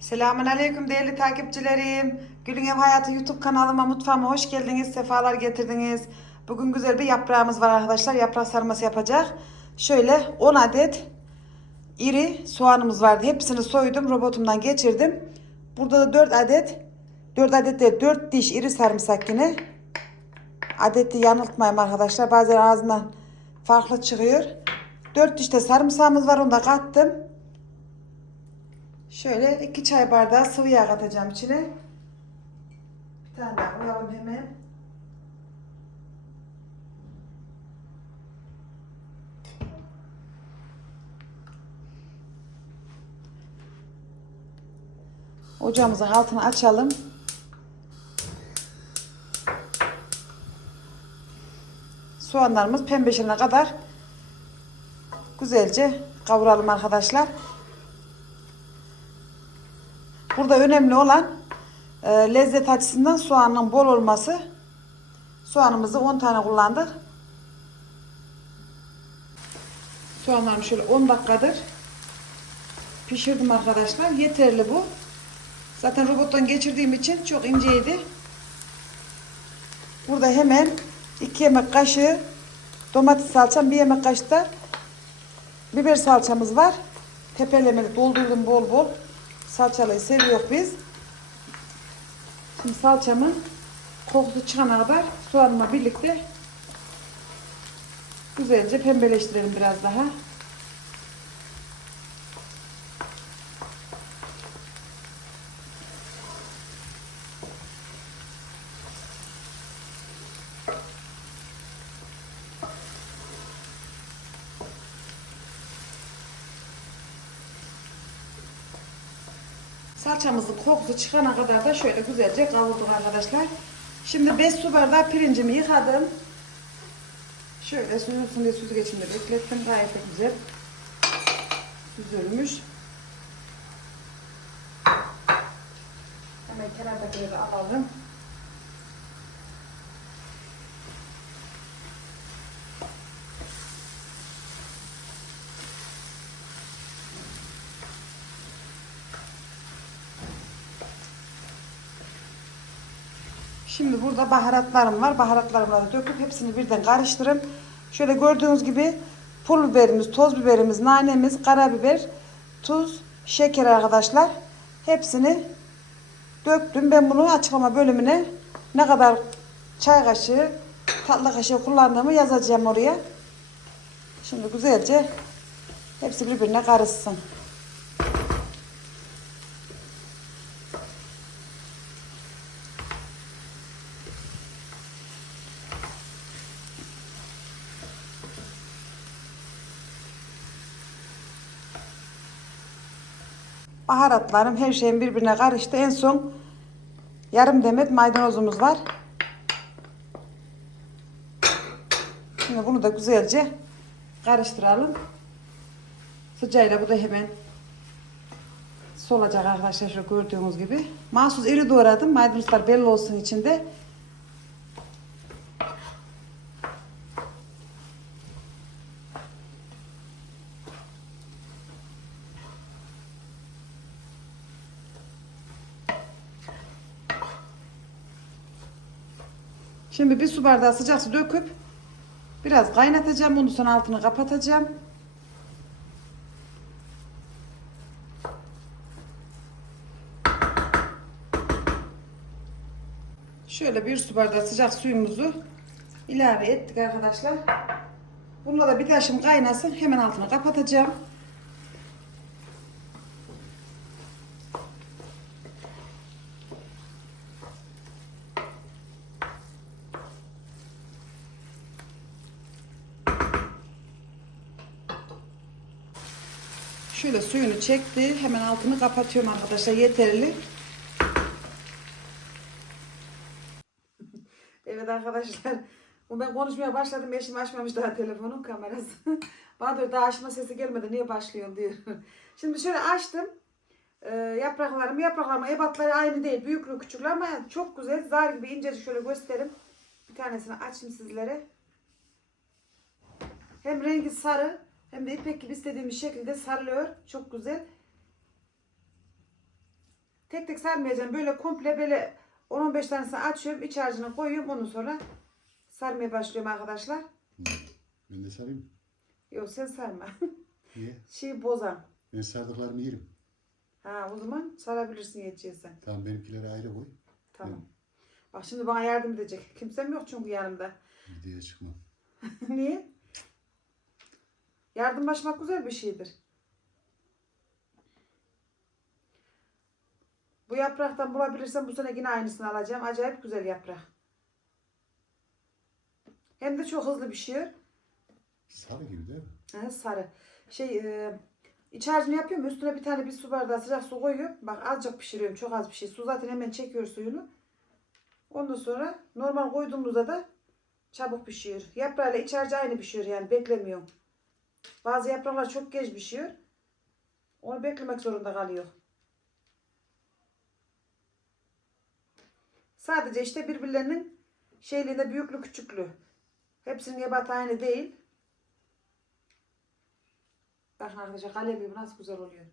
Selamun Aleyküm değerli takipçilerim. Gülün Ev Hayatı YouTube kanalıma, mutfağıma hoş geldiniz, sefalar getirdiniz. Bugün güzel bir yaprağımız var arkadaşlar. Yaprak sarması yapacak. Şöyle 10 adet iri soğanımız vardı. Hepsini soydum, robotumdan geçirdim. Burada da 4 adet, 4 adet de 4 diş iri sarımsak yine. Adeti yanıltmayayım arkadaşlar. Bazen ağzından farklı çıkıyor. 4 diş de sarımsağımız var. Onu da kattım. Şöyle iki çay bardağı sıvı yağ katacağım içine. Bir tane daha koyalım hemen. Ocağımızın altını açalım. Soğanlarımız pembeşene kadar güzelce kavuralım arkadaşlar. Burada önemli olan e, lezzet açısından soğanın bol olması. Soğanımızı 10 tane kullandık. Soğanlarımı şöyle 10 dakikadır pişirdim arkadaşlar. Yeterli bu. Zaten robottan geçirdiğim için çok inceydi. Burada hemen 2 yemek kaşığı domates salçam, 1 yemek kaşığı da biber salçamız var. Tepelemeli doldurdum bol bol. Salçalıyı seviyor biz. Şimdi salçamın kokusu çıkana kadar soğanımla birlikte güzelce pembeleştirelim biraz daha. Kokusu çıkana kadar da şöyle güzelce kavurduk arkadaşlar. Şimdi 5 su bardağı pirincimi yıkadım. Şöyle süzülsün diye süzgeçimde beklettim. Gayet güzel. Süzülmüş. Hemen kenardakileri alalım. Şimdi burada baharatlarım var. Baharatlarımı da döküp hepsini birden karıştırın. Şöyle gördüğünüz gibi pul biberimiz, toz biberimiz, nanemiz, karabiber, tuz, şeker arkadaşlar. Hepsini döktüm. Ben bunu açıklama bölümüne ne kadar çay kaşığı, tatlı kaşığı kullandığımı yazacağım oraya. Şimdi güzelce hepsi birbirine karışsın. Baharatlarım her şeyin birbirine karıştı. En son yarım demet maydanozumuz var. Şimdi bunu da güzelce karıştıralım. Sıcağıyla bu da hemen solacak arkadaşlar şu gördüğünüz gibi. Mahsus iri doğradım. Maydanozlar belli olsun içinde. Şimdi bir su bardağı sıcak su döküp biraz kaynatacağım. Ondan sonra altını kapatacağım. Şöyle bir su bardağı sıcak suyumuzu ilave ettik arkadaşlar. Bununla da bir taşım kaynasın. Hemen altını kapatacağım. Şöyle suyunu çekti. Hemen altını kapatıyorum arkadaşlar. Yeterli. evet arkadaşlar. Ben konuşmaya başladım. Eşim açmamış daha telefonun kamerası. Bana diyor daha açma sesi gelmedi. Niye başlıyorsun diyor. Şimdi şöyle açtım. Ee, yapraklarım. Yapraklarım ebatları aynı değil. Büyüklüğü küçüklüğü ama çok güzel. Zar gibi incecik şöyle göstereyim. Bir tanesini açayım sizlere. Hem rengi sarı hem de ipek gibi istediğimiz şekilde sarılıyor. Çok güzel. Tek tek sarmayacağım. Böyle komple böyle 10-15 tanesini açıyorum. iç harcını koyuyorum. Ondan sonra sarmaya başlıyorum arkadaşlar. Ben de sarayım. Yok sen sarma. Niye? şey bozan. Ben sardıklarımı yerim. Ha o zaman sarabilirsin yeteceksen. Tamam benimkileri ayrı koy. Tamam. Bak şimdi bana yardım edecek. Kimsem yok çünkü yanımda. Videoya çıkmam. Niye? Yardımlaşmak güzel bir şeydir. Bu yapraktan bulabilirsem bu sene yine aynısını alacağım. Acayip güzel yaprak. Hem de çok hızlı pişiyor. Sarı gibi değil mi? Ha, sarı. Şey e, iç harcını yapıyorum. Üstüne bir tane bir su bardağı sıcak su koyuyorum. Bak azıcık pişiriyorum. Çok az bir şey. Su zaten hemen çekiyor suyunu. Ondan sonra normal koyduğumuzda da çabuk pişiyor. Yaprağıyla iç harcı aynı pişiyor yani. Beklemiyorum. Bazı yapraklar çok geç pişiyor. Onu beklemek zorunda kalıyor. Sadece işte birbirlerinin şeyliğinde büyüklü küçüklü. Hepsinin ebatı aynı değil. Bakın arkadaşlar kalem gibi nasıl güzel oluyor.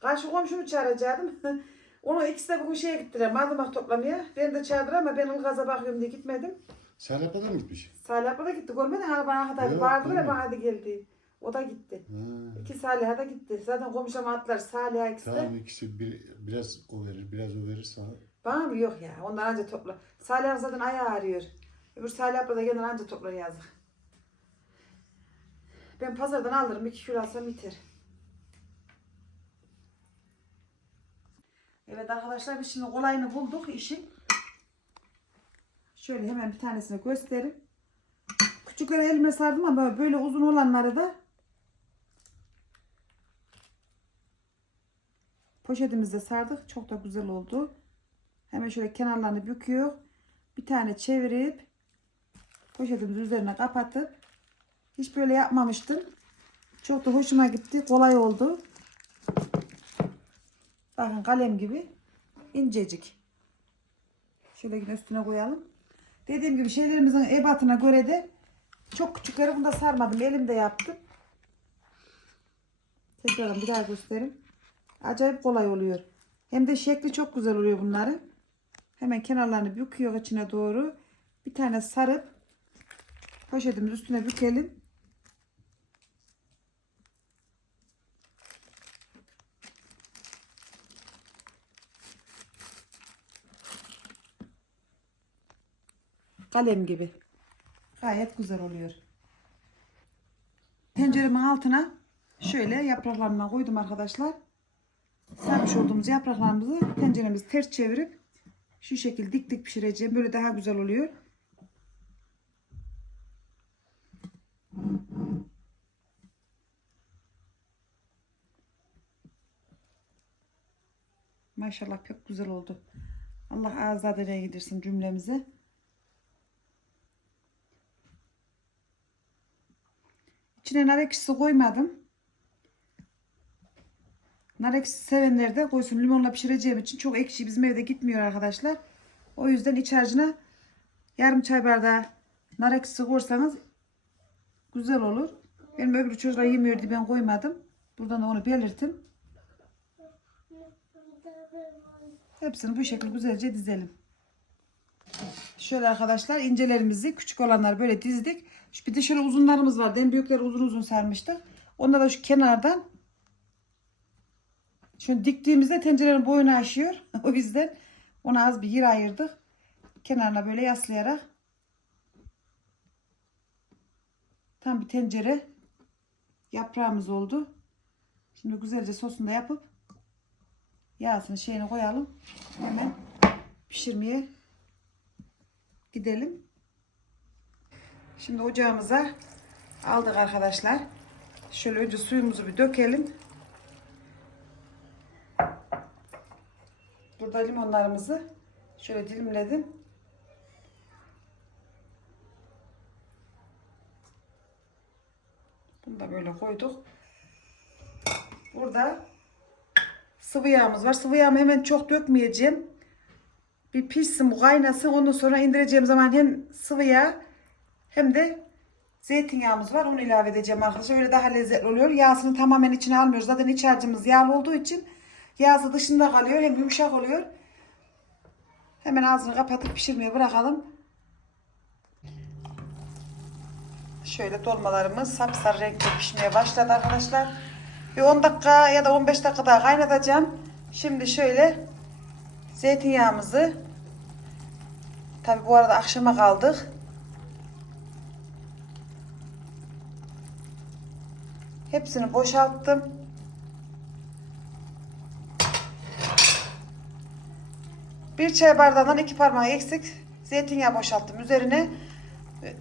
Karşı komşumu çağıracaktım. Onu ikisi de bugün şeye gittiler. Madımak toplamaya. Ben de çağırdılar ama ben Ilgaz'a bakıyorum diye gitmedim. Serap'a mı gitmiş? Salih abla da gitti. Görmedin ha bana kadar. Yok, Vardı ya bana hadi geldi. O da gitti. Ha. İki Salih'a da gitti. Zaten komşularım attılar. Salih'a ikisi de. Tamam ikisi bir, biraz o verir, biraz o verir sana. Bana mı? Yok ya. Onlar anca topla. Salih zaten ayağı ağrıyor. Öbür Salih abla da gelir anca toplar yazık. Ben pazardan alırım. iki kilo alsam biter. Evet arkadaşlar biz şimdi kolayını bulduk işin. Şöyle hemen bir tanesini göstereyim. Küçükleri elime sardım ama böyle uzun olanları da poşetimizde sardık. Çok da güzel oldu. Hemen şöyle kenarlarını büküyor. Bir tane çevirip poşetimizi üzerine kapatıp hiç böyle yapmamıştım. Çok da hoşuma gitti. Kolay oldu. Bakın kalem gibi incecik. Şöyle üstüne koyalım. Dediğim gibi şeylerimizin ebatına göre de çok küçükleri bunda sarmadım. Elimde yaptım. Tekrar bir daha göstereyim. Acayip kolay oluyor. Hem de şekli çok güzel oluyor bunların. Hemen kenarlarını büküyor içine doğru. Bir tane sarıp poşetimiz üstüne bükelim. Kalem gibi. Gayet güzel oluyor. Tenceremin altına şöyle yapraklarına koydum arkadaşlar. Sarmış olduğumuz yapraklarımızı tenceremizi ters çevirip şu şekilde dik dik pişireceğim. Böyle daha güzel oluyor. Maşallah pek güzel oldu. Allah azadene gidirsin cümlemizi. İçine nar ekşisi koymadım. Nar ekşisi sevenler de koysun. Limonla pişireceğim için çok ekşi bizim evde gitmiyor arkadaşlar. O yüzden iç harcına yarım çay bardağı nar ekşisi koysanız güzel olur. Benim öbür çocuklar yemiyor ben koymadım. Buradan da onu belirttim. Hepsini bu şekilde güzelce dizelim. Şöyle arkadaşlar incelerimizi küçük olanlar böyle dizdik. Şu- Bir de şöyle uzunlarımız var. En büyükleri uzun uzun sarmıştık. Onda da şu kenardan şunu diktiğimizde tencerenin boyunu aşıyor. o yüzden ona az bir yer ayırdık. Kenarına böyle yaslayarak tam bir tencere yaprağımız oldu. Şimdi güzelce sosunu da yapıp yağsını şeyini koyalım. Hemen pişirmeye gidelim. Şimdi ocağımıza aldık arkadaşlar. Şöyle önce suyumuzu bir dökelim. Burada limonlarımızı şöyle dilimledim. Bunu da böyle koyduk. Burada sıvı yağımız var. Sıvı yağımı hemen çok dökmeyeceğim. Bir pişsin bu kaynasın. Ondan sonra indireceğim zaman hem sıvı yağ hem de zeytinyağımız var. Onu ilave edeceğim arkadaşlar. Öyle daha lezzetli oluyor. Yağsını tamamen içine almıyoruz. Zaten iç harcımız yağlı olduğu için Yağsı dışında kalıyor hem yumuşak oluyor. Hemen ağzını kapatıp pişirmeye bırakalım. Şöyle dolmalarımız sapsarı renkte pişmeye başladı arkadaşlar. Bir 10 dakika ya da 15 dakika daha kaynatacağım. Şimdi şöyle zeytinyağımızı tabi bu arada akşama kaldık. Hepsini boşalttım. Bir çay bardağından iki parmağı eksik zeytinyağı boşalttım üzerine.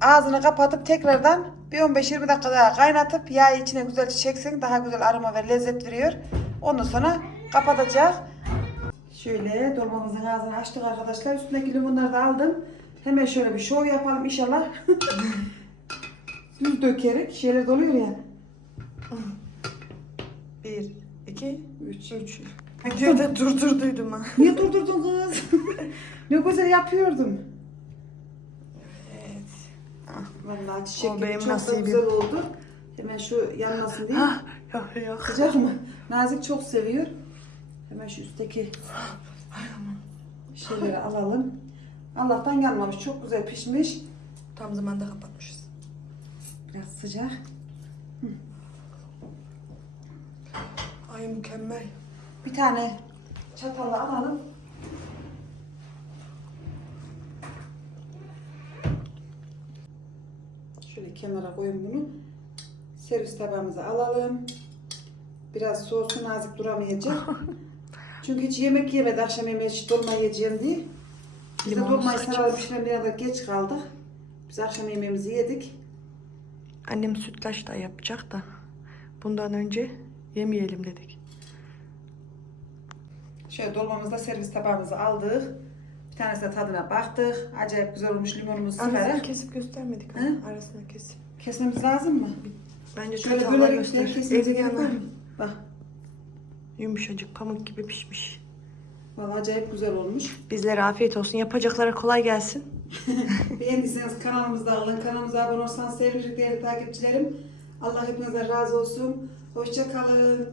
Ağzını kapatıp tekrardan bir 15-20 dakika daha kaynatıp yağı içine güzelce çeksin. Daha güzel aroma ve lezzet veriyor. Ondan sonra kapatacak. Şöyle dolmamızın ağzını açtık arkadaşlar. Üstündeki limonları da aldım. Hemen şöyle bir şov yapalım inşallah. Düz dökerek şeyler doluyor ya. Bir, iki, Üç. üç. Videoda durdurduydum ha. Niye durdurdun kız? ne güzel yapıyordum. Evet. Ah, vallahi çiçek O gibi benim çok da nasibim. güzel oldu. Hemen şu yanmasın diye. Ha, yok yok. Sıcak mı? Nazik çok seviyor. Hemen şu üstteki şeyleri alalım. Allah'tan yanmamış. Çok güzel pişmiş. Tam zamanda kapatmışız. Biraz sıcak. Ay mükemmel. Bir tane çatalla alalım. Şöyle kenara koyun bunu. Servis tabağımıza alalım. Biraz soğusun nazik duramayacak. Çünkü hiç yemek yemedi akşam yemeği hiç dolma yiyeceğim diye. Biz de Limonlu dolmayı sıkacağız. saralım pişirmeye da geç kaldık. Biz akşam yemeğimizi yedik. Annem sütlaç da yapacak da. Bundan önce yemeyelim dedik. Şöyle dolmamızda servis tabağımızı aldık. Bir tanesi de tadına baktık. Acayip güzel olmuş limonumuzu Arasını sıkarak. kesip göstermedik ama. Arasını kesip. Kesmemiz lazım mı? Bence Şöyle çatalla böyle göster. mı? Bak. Yumuşacık pamuk gibi pişmiş. Vallahi acayip güzel olmuş. Bizlere afiyet olsun. Yapacaklara kolay gelsin. Beğendiyseniz kanalımızda alın. Kanalımıza abone olursanız sevinirim değerli takipçilerim. Allah hepinizden razı olsun. Hoşça kalın.